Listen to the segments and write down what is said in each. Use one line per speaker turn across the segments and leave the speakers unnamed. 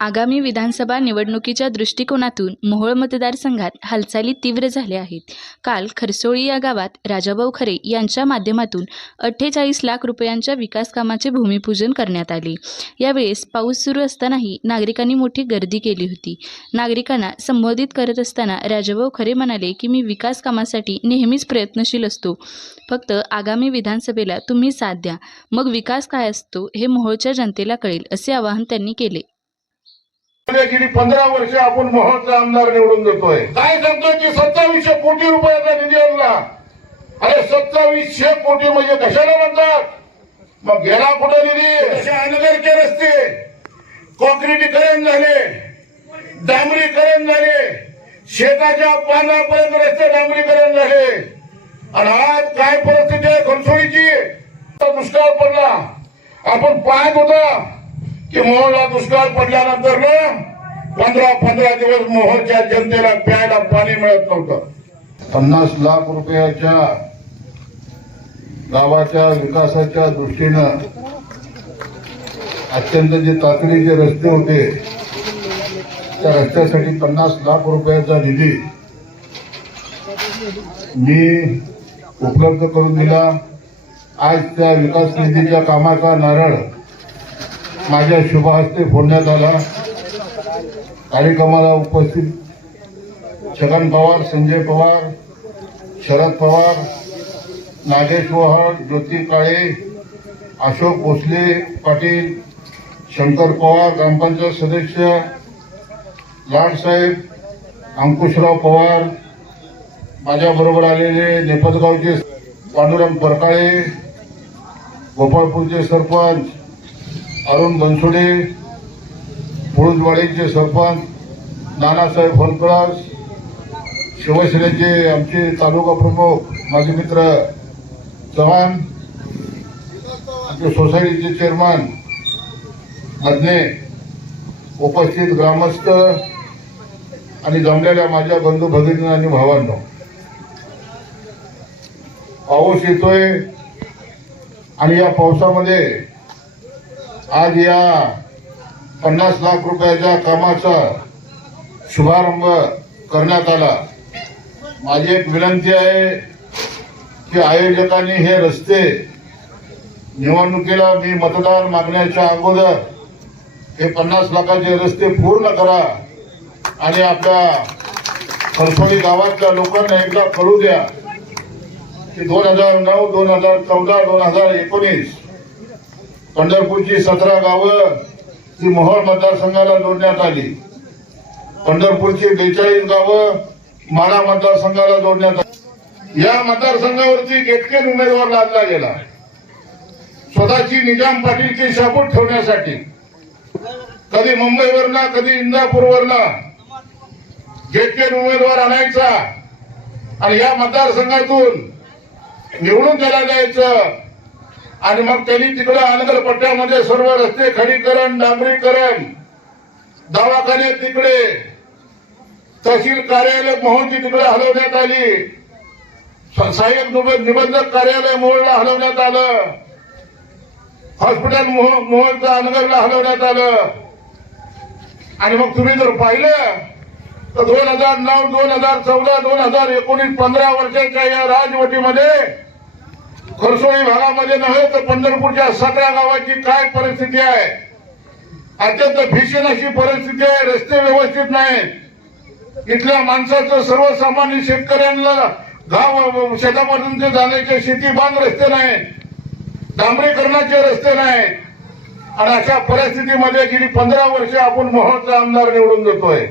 आगामी विधानसभा निवडणुकीच्या दृष्टिकोनातून मोहोळ मतदारसंघात हालचाली तीव्र झाल्या आहेत. काल खरसोळी या गावात राजाभाऊ खरे यांच्या माध्यमातून अठ्ठेचाळीस लाख रुपयांच्या विकास कामाचे भूमिपूजन करण्यात आले. यावेळेस पाऊस सुरू असतानाही नागरिकांनी मोठी गर्दी केली होती. नागरिकांना संबोधित करत असताना राजाभाऊ खरे म्हणाले की मी विकास कामासाठी नेहमीच प्रयत्नशील असतो. फक्त आगामी विधानसभेला तुम्ही साथ द्या. मग विकास काय असतो हे मोहोळच्या जनतेला कळेल असे आवाहन त्यांनी केले.
गेली पंधरा वर्ष आपण मोहोळचा आमदार निवडून देतोय. काय सांगतोय की सत्तावीसशे कोटी रुपयाचा निधी आणला. अरे सत्तावीसशे कोटी म्हणजे कशाला म्हणतात? मग गेला कुठे निधी? अनगरचे रस्ते कॉन्क्रिटीकरण झाले. डांबरीकरण झाले. शेताच्या पानापर्यंत रस्ते डांबरीकरण झाले. आणि आज काय परिस्थिती आहे? खरसोळीची दुष्काळ पडला. आपण पाहत होता. की मोहला दुष्काळ पडल्यानंतर ना पंधरा पंधरा दिवस मोहच्या जनतेला प्यायला पाणी मिळत नव्हतं. पन्नास लाख रुपयाच्या गावाच्या विकासाच्या दृष्टीनं अत्यंत जे तातडीचे रस्ते होते त्या रस्त्यासाठी पन्नास लाख रुपयाचा निधी मी उपलब्ध करून दिला. आज त्या विकास निधीच्या कामाचा नारळ माझ्या शुभहस्ते फोडण्यात आला. कार्यक्रमाला उपस्थित छगन पवार संजय पवार शरद पवार नागेश ओहाळ ज्योती काळे अशोक भोसले पाटील शंकर पवार ग्रामपंचायत सदस्य लाडसाहेब अंकुशराव पवार माझ्याबरोबर आलेले नेपथगावचे पांडुरंग परकाळे गोपाळपूरचे सरपंच अरुण बनसोडे पुळुजवाडीचे सरपंच नानासाहेब फलकळस शिवसेनेचे आमचे तालुका प्रमुख माझे मित्र चव्हाण आमच्या सोसायटीचे चेअरमन मधने उपस्थित ग्रामस्थ आणि जमलेल्या माझ्या बंधू भगिनी आणि भावांनो. पाऊस येतोय आणि या पावसामध्ये आज या पन्नास लाख रुपयाच्या कामाचा शुभारंभ करण्यात आला. माझी एक विनंती आहे की आयोजकांनी हे रस्ते निवडणुकीला मी मतदान मागण्याच्या अगोदर हे पन्नास लाखाचे रस्ते पूर्ण करा आणि आपल्या खरसोली गावातल्या लोकांना एकदा कळू द्या की दोन हजार नऊ दोन हजार चौदा दोन हजार एकोणीस पंढरपूरची सतरा गावं ही मोहोळ मतदारसंघाला जोडण्यात आली. पंढरपूरची बेचाळीस गावं माडा मतदारसंघाला जोडण्यात आली. या मतदारसंघावरती गेटकेन उमेदवार लादला गेला. स्वतःची निजाम पाटीलची शापूट ठेवण्यासाठी. कधी मुंबईवरला कधी इंदापूरवरला गेटकेन उमेदवार आणायचा आणि या मतदारसंघातून निवडून त्याला द्यायचं. आणि मग त्यांनी तिकडं अनगर पट्ट्यामध्ये सर्व रस्ते खडीकरण डांबरीकरण दवाखाने तिकडे तहसील कार्यालय मोहनची तिकडे हलवण्यात आली. स- सहाय्यक निबंधक कार्यालय मोहनला हलवण्यात आलं. हॉस्पिटल मोह मोहोळचं अनगरला हलवण्यात आलं. आणि मग तुम्ही जर पाहिलं तर दोन हजार नऊ दोन हजार चौदा दोन हजार एकोणीस पंधरा वर्षाच्या या राजवटीमध्ये खरसोळी भागामध्ये नव्हे तर पंढरपूरच्या सतरा गावाची काय परिस्थिती आहे? अत्यंत भीषण अशी परिस्थिती आहे रस्ते व्यवस्थित नाहीत. इथल्या माणसाचं सर्वसामान्य शेतकऱ्यांना गाव शेतामधून ते जाण्याचे शेती बांध रस्ते नाहीत. डांबरीकरणाचे रस्ते नाहीत. आणि अशा परिस्थितीमध्ये गेली पंधरा वर्ष आपण मोहोळचा आमदार निवडून देतोय.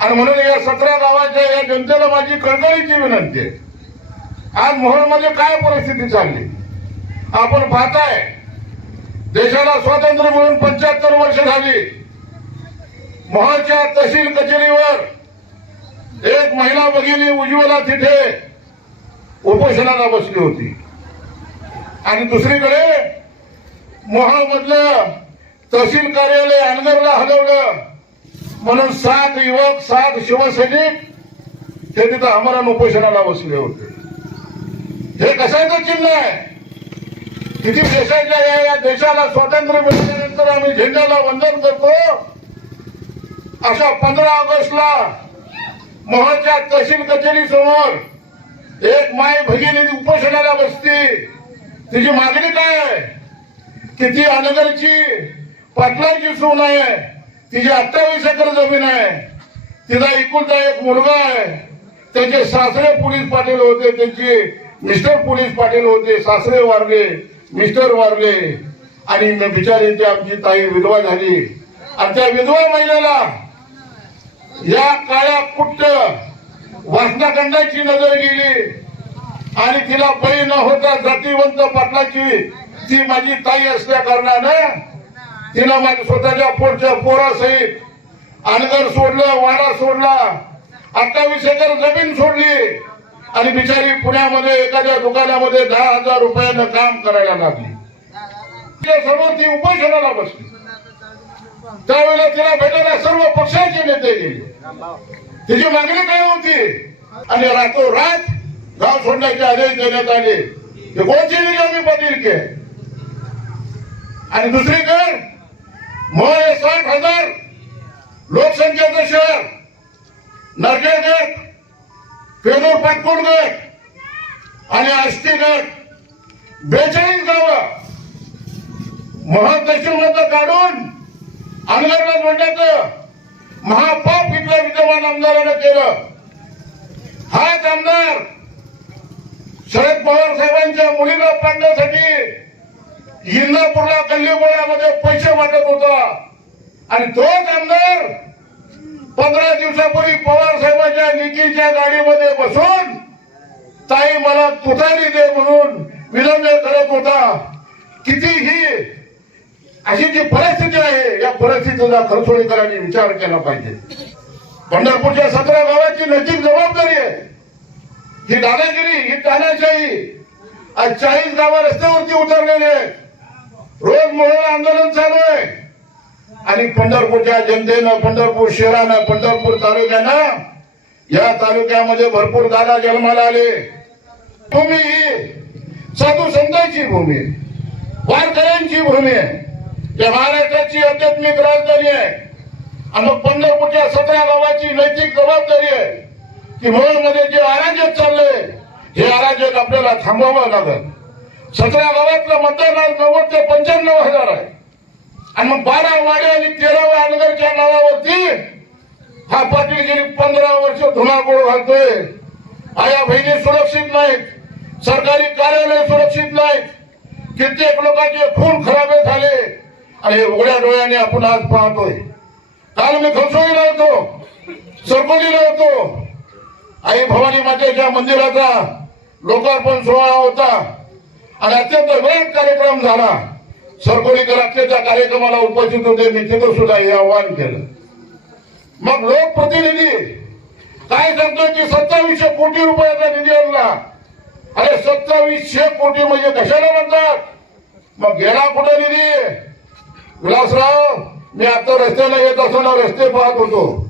आणि म्हणून या सतरा गावाच्या या जनतेला माझी कळकळीची विनंती आहे. आज मोहोळमध्ये काय परिस्थिती चालली? आपण पाहताय देशाला स्वातंत्र्य मिळून पंच्याहत्तर वर्ष झाली. मोहोळच्या तहसील कचेरीवर एक महिला भगिनी उज्ज्वला तिथे उपोषणाला बसली होती. आणि दुसरीकडे मोहोळ मधलं तहसील कार्यालय अनगरला हलवलं. म्हणून सात युवक सात शिवसैनिक ते तिथं अमरण उपोषणाला बसले होते. हे कशाचं चिन्ह आहे? किती देशाच्या या या देशाला स्वातंत्र्य मिळाल्यानंतर आम्ही झेंड्याला वंदन करतो? अशा पंधरा ऑगस्टला मोहनच्या तहसील कचेरी समोर एक माय भगिनी उपोषणाला बसती. तिची मागणी काय आहे? की ती अनगरची पाटलांची सून आहे. तिची अठ्ठावीस एकर जमीन आहे. तिला एकुलता एक मुलगा आहे. त्यांचे सासरे पोलीस पाटील होते. त्यांची मिस्टर पोलीस पाटील होते सासरे वारले मिस्टर वारले आणि मी बिचारी आमची ताई विधवा झाली. आणि त्या विधवा महिलेला या काळ्या कुट्ट वासनाखंडाची नजर गेली. आणि तिला बळी न होता जातीवंत पाटलाची ती माझी ताई असल्या कारणानं तिला माझ्या स्वतःच्या पोटच्या पोरासहित अनगर सोडलं वाडा सोडला अठ्ठावीस एकर जमीन सोडली. आणि बिचारी पुण्यामध्ये एखाद्या दुकानामध्ये दहा हजार रुपयानं काम करायला लागली. सर्व ती उपोषणाला बसली. त्यावेळेला तिला भेटायला सर्व पक्षाचे नेते गेले. तिची मागणी काय होती? आणि रातोरात गाव सोडण्याचे आदेश देण्यात आले. ते कोणची निजामी पाटील के आणि दुसरीकडे मग साठ हजार लोकसंख्येचं शहर नरखेड गट पेनूर गट आणि आष्टी गट. बेचाळीस गाव. महत्त्व तहसीलमधलं काढून अनगरला जोडण्याचं महापाप इथल्या विद्यमान आमदारानं केलं. हाच आमदार शरद पवार साहेबांच्या मुलीला पाडण्यासाठी इंदापूरला कल्लीपोळ्यामध्ये पैसे वाटत होता. आणि तोच आमदार पंधरा दिवसापूर्वी पवार साहेबांच्या निकीच्या गाडीमध्ये बसून ताई मला तुतारी दे म्हणून विलंब करत होता. कितीही अशी जी परिस्थिती आहे या परिस्थितीचा खरसोळीकरांनी विचार केला पाहिजे. पंढरपूरच्या सतरा गावाची नैतिक जबाबदारी आहे. ही दादागिरी ही तानाशाही आज चाळीस गावं रस्त्यावरती उतरलेली आहेत. रोज मोहळा आंदोलन चालू आहे. आणि पंढरपूरच्या जनतेनं पंढरपूर शहरानं पंढरपूर तालुक्यानं या तालुक्यामध्ये भरपूर दादा जन्माला आले. भूमी ही साधू संतांची भूमी वारकऱ्यांची भूमी आहे. या महाराष्ट्राची आध्यात्मिक राजधानी आहे. आणि मग पंढरपूरच्या सतरा गावाची नैतिक जबाबदारी आहे. की मध्ये जे अराजक चाललंय हे अराजक आपल्याला थांबवावं लागेल. सतरा गावातलं मतदान आज नव्वद ते पंच्याण्णव हजार आहे. आणि मग बारा वाडे आणि तेराव्या अनगरच्या नावावरती हा पाटील गेली पंधरा वर्ष धुमाकूळ घालतोय. आया बहिणी सुरक्षित नाहीत. सरकारी कार्यालय सुरक्षित नाहीत. कित्येक लोकांचे खून खराबे झाले. आणि हे उघड्या डोळ्याने आपण आज पाहतोय. काल मी खरसोळीला होतो. सरकोलीला होतो. आई भवानी मातेच्या मंदिराचा लोकार्पण सोहळा होता. आणि अत्यंत वेळ कार्यक्रम झाला. सरकोलीकर त्या कार्यक्रमाला उपस्थित होते. मी तिथं सुद्धा हे आवाहन केलं. मग लोकप्रतिनिधी काय सांगतोय की सत्तावीसशे कोटी रुपयाचा निधी आणला? अरे सत्तावीसशे कोटी म्हणजे कशाला म्हणतात? मग गेला कुठे निधी? विलासराव मी आता रस्त्याला येत असताना रस्ते पाहत होतो.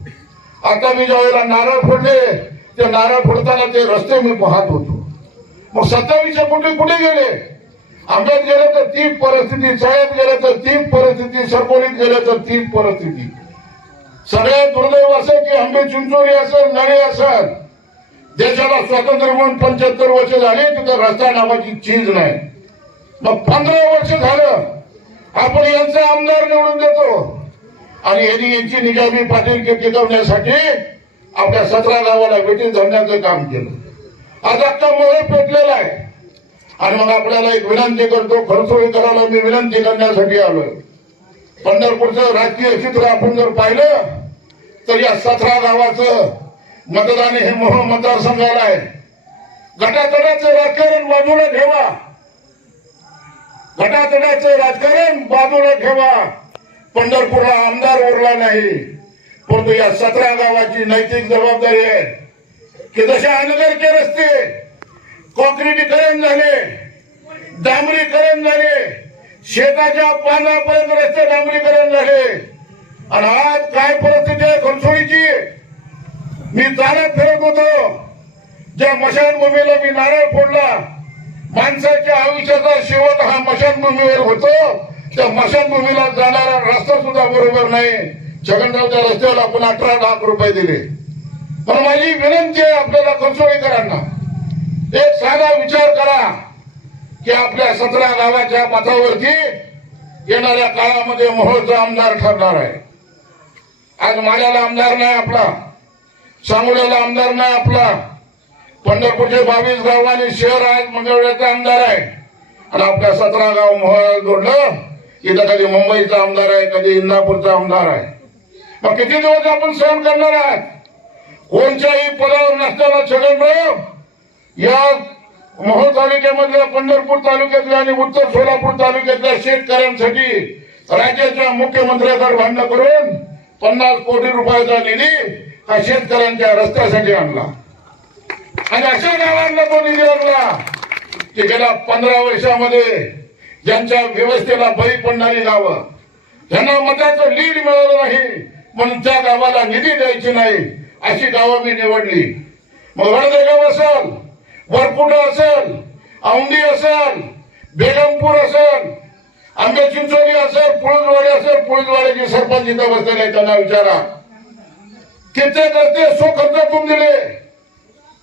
आता मी ज्यावेळेला नारळ फोडले ते नारळ फोडताना ते रस्ते मी पाहत होतो. मग सत्तावीसशे कोटी कुठे गेले? आंब्यात गेलं तर तीच परिस्थिती शाळेत गेलं तर तीच परिस्थिती सरकोलीत गेलं तर तीच परिस्थिती. सगळ्यात दुर्दैव असं की आंबे चिंचोरी असेल नळे असेल देशाला स्वातंत्र्य म्हणून पंच्याहत्तर वर्ष झाले तिथं रस्ता नावाची चीज नाही. मग पंधरा वर्ष झालं आपण यांचा आमदार निवडून देतो. आणि यांनी यांची निजामी पाटील टिकवण्यासाठी आपल्या सतरा गावाला वेटीत धरण्याचं काम केलं. आज आता मोह पेटलेला आहे. आणि मग आपल्याला एक विनंती करतो खरसोळी करायला मी विनंती करण्यासाठी आलोय. पंढरपूरचं राजकीय चित्र आपण जर पाहिलं तर या सतरा गावाचं मतदान हे मोह मतदारसंघाला आहे. गटातडाचं राजकारण बाजूला ठेवा. गटातडाचं राजकारण बाजूला ठेवा. पंढरपूरला आमदार उरला नाही. परंतु या सतरा गावाची नैतिक जबाबदारी आहे. की जशा अनगरचे रस्ते कॉन्क्रिटीकरण झाले डांबरीकरण झाले शेताच्या पानापर्यंत रस्ते डांबरीकरण झाले. आणि आज काय परिस्थिती आहे खरसोळीची मी चालत फिरत होतो. ज्या मशानभूमीला मी नारळ फोडला माणसाच्या आयुष्याचा शेवट हा मशानभूमीवर होतो. त्या मशानभूमीला जाणारा रस्ता सुद्धा बरोबर नाही. छगनरावच्या रस्त्यावर आपण अठरा लाख रुपये दिले. पण माझी विनंती आहे आपल्याला खर्चोळीकरांना एक साधा विचार करा की आपल्या सतरा गावाच्या मतावरती येणाऱ्या काळामध्ये मोहोळचा आमदार ठरणार आहे. आज माळ्याला आमदार नाही आपला सांगोल्याला आमदार नाही आपला पंढरपूरचे बावीस गाव आणि शहर आज मंगळवेढ्याचा आमदार आहे. आणि आपल्या सतरा गाव मोहोळ जोडलं इथं कधी मुंबईचा आमदार आहे कधी इंदापूरचा आमदार आहे. मग किती दिवस आपण सहन करणार आहात? कोणत्याही पदावर नसताना छगनराव या मोहोळ तालुक्यामधल्या पंढरपूर तालुक्यातल्या आणि उत्तर सोलापूर तालुक्यातल्या शेतकऱ्यांसाठी राज्याच्या मुख्यमंत्र्याकडे भांडण करून पन्नास कोटी रुपयाचा निधी हा शेतकऱ्यांच्या रस्त्यासाठी आणला. आणि अशा गावांना तो निधी आणला की गेल्या पंधरा वर्षामध्ये ज्यांच्या व्यवस्थेला बळी पडणारी गावं ज्यांना मताचं लीड मिळालं नाही म्हणून त्या गावाला निधी द्यायची नाही अशी गावं मी निवडली. मग वडदेगाव असाल वरकुटा असेल औंडी असेल बेगमपूर असेल आंबे चिंचोली असेल पुळजवाडी असेल पुळजवाडीचे सरपंच इथं बसलेले आहेत, त्यांना विचारा. कित्येक रस्ते सो खर्चातून दिले.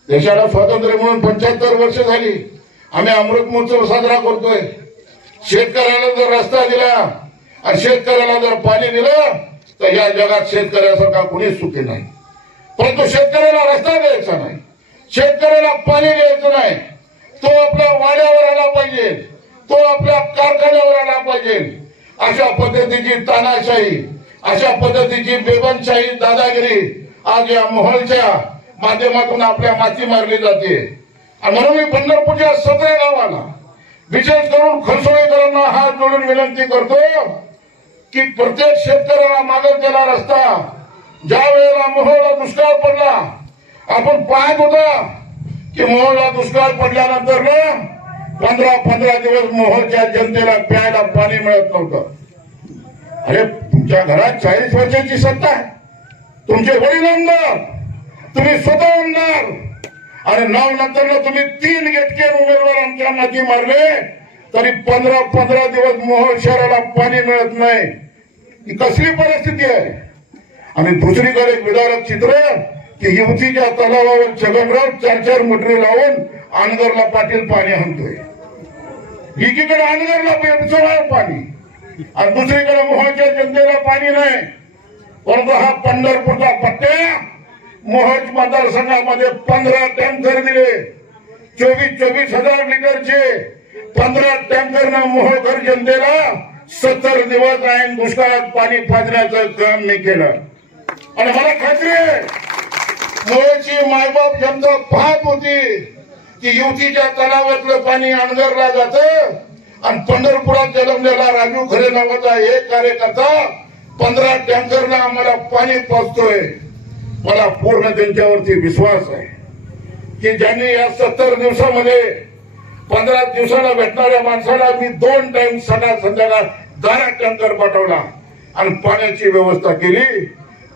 देशाला स्वातंत्र्य म्हणून पंच्याहत्तर वर्ष झाली. आम्ही अमृत महोत्सव साजरा करतोय. शेतकऱ्याला जर रस्ता दिला आणि शेतकऱ्याला जर पाणी दिलं तर या जगात शेतकऱ्यासारखा कुणीच सुखी नाही. परंतु शेतकऱ्याला रस्ता द्यायचा नाही. शेतकऱ्याला पाणी द्यायचं नाही. तो आपल्या वाड्यावर आला पाहिजे. तो आपल्या कारखान्यावर आला पाहिजे. अशा पद्धतीची तानाशाही अशा पद्धतीची बेबनशाही दादागिरी आज या मोहलच्या माध्यमातून आपल्या माती मारली जाते. म्हणून मी पंढरपूरच्या सतरा गावाला विशेष करून खरसोळेकरांना हात जोडून विनंती करतो की प्रत्येक शेतकऱ्याला मागत गेला रस्ता. ज्या वेळेला मोहोळला दुष्काळ पडला आपण पाहत होता की मोहोळला दुष्काळ पडल्यानंतर ना पंधरा पंधरा दिवस मोहरच्या जनतेला प्यायला पाणी मिळत नव्हतं. अरे तुमच्या घरात चाळीस वर्षाची सत्ता आहे. तुमचे वडील आमदार तुम्ही स्वतः आमदार आणि नाव नंतर तुम्ही तीन गेटके उमेदवार आमच्या माती मारले तरी पंधरा पंधरा दिवस मोहोळ शहराला पाणी मिळत नाही. ही कसली परिस्थिती आहे? आणि दुसरीकडे एक विदारक चित्र की युवतीच्या तलावावर छगनराव चार चार मटरी लावून अनगरला पाटील पाणी आणतोय. एकीकडे अनगरला बेपसोळा पाणी. आणि दुसरीकडे मोहच्या जनतेला पाणी नाही. परंतु हा पंढरपूरचा पट्ट्या मोहज मतदारसंघामध्ये पंधरा टँकर दिले. चोवीस चोवीस हजार लिटरचे पंधरा टँकरनं मोहकर जनतेला सत्तर दिवस आहे दुष्काळात पाणी पाजण्याचं काम मी केलं. आणि मला खात्री आहे मोहची मायबाप जनता पाहत होती की युतीच्या तलावातलं पाणी अणगरला जात आणि पंढरपुरात जन्मलेला राजू खरे नावाचा एक कार्यकर्ता पंधरा टँकरनं आम्हाला पाणी पोचतोय मला पूर्ण त्यांच्यावरती विश्वास आहे की ज्यांनी या सत्तर दिवसामध्ये पंधरा दिवसाला भेटणाऱ्या माणसाला मी दोन टाइम सकाळ संध्याकाळ दहा टँकर पाठवला आणि पाण्याची व्यवस्था केली.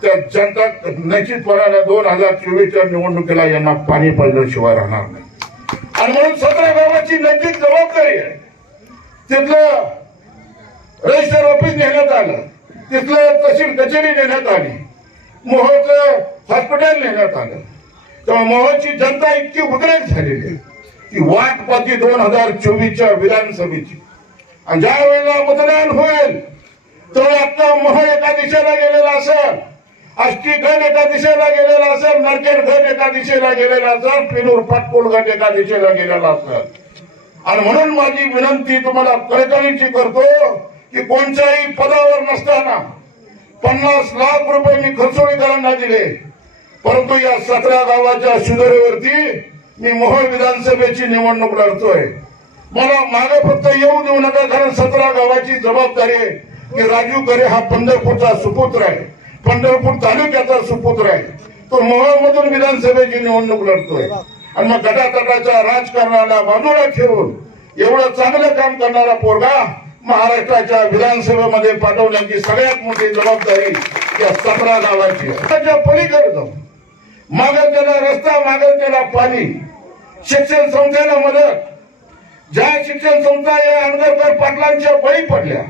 तर जनता निश्चितपणाने दोन हजार चोवीसच्या निवडणुकीला यांना पाणी पडल्याशिवाय राहणार नाही. आणि म्हणून सतरा गावाची नैतिक जबाबदारी आहे. तिथलं रजिस्टर ऑफिस नेण्यात आलं. तिथलं तहसील कचेरी नेण्यात आली. मोहचं हॉस्पिटल नेण्यात आलं. तेव्हा मोहची जनता इतकी उद्रेक झालेली आहे. की वाट पाती दोन हजार चोवीसच्या विधानसभेची. आणि ज्या वेळेला मतदान होईल तर आपला मोह एका दिशेला गेलेला असेल. आष्टी गण एका दिशेला गेलेला असेल नरकेड गण एका दिशेला गेलेला असेल पिनूर पाटपोल गण एका दिशेला गेलेला असेल. आणि म्हणून माझी विनंती तुम्हाला कळकळीची करतो की कोणत्याही पदावर नसताना पन्नास लाख रुपये मी खर्चोळीकरांना दिले. परंतु या सतरा गावाच्या शिदोरीवरती मी मोहोळ विधानसभेची निवडणूक लढतोय. मला मागे फक्त येऊ देऊ नका कारण सतरा गावाची जबाबदारी आहे की राजू करे हा पंढरपूरचा सुपुत्र आहे. पंढरपूर तालुक्याचा सुपुत्र आहे. तो मोहळमधून विधानसभेची निवडणूक लढतोय. आणि मग गटातटाच्या राजकारणाला बाजूला ठेवून एवढं चांगलं काम करणारा पोरगा महाराष्ट्राच्या विधानसभेमध्ये पाठवण्याची सगळ्यात मोठी जबाबदारी या सतरा गावाची त्याच्या पलीकडे जाऊन मागत त्याला रस्ता मागत त्याला पाणी शिक्षण संस्थेला मदत. ज्या शिक्षण संस्था या आंबेडकर पाटलांच्या बळी पडल्या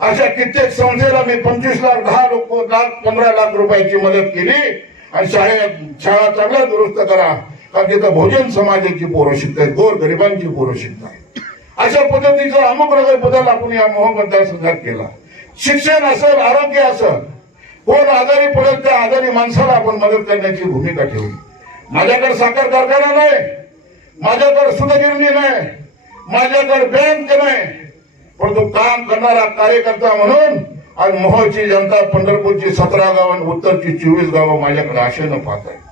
अशा कित्येक संस्थेला मी पंचवीस लाख दहा लोक लाख पंधरा लाख रुपयाची मदत केली. आणि शाळेत शाळा चांगल्या दुरुस्त करा. कारण तिथं भोजन समाजाची पोरं शिकतायत गोर गरिबांची पोरं शिकतायत. अशा पद्धतीचा अमुक नगर बदल आपण या मोह मतदारसंघात केला. शिक्षण असेल आरोग्य असेल कोण आजारी पडेल त्या आजारी माणसाला आपण मदत करण्याची भूमिका ठेवली. माझ्याकडे साखर कारखाना नाही माझ्याकडे सुतगिरणी नाही माझ्याकडे बँक नाही पण तो काम करणारा कार्यकर्ता म्हणून आज मोहोळची जनता पंढरपूरची सतरा गाव आणि उत्तरची चोवीस गावं माझ्याकडे आशेनं पाहत आहे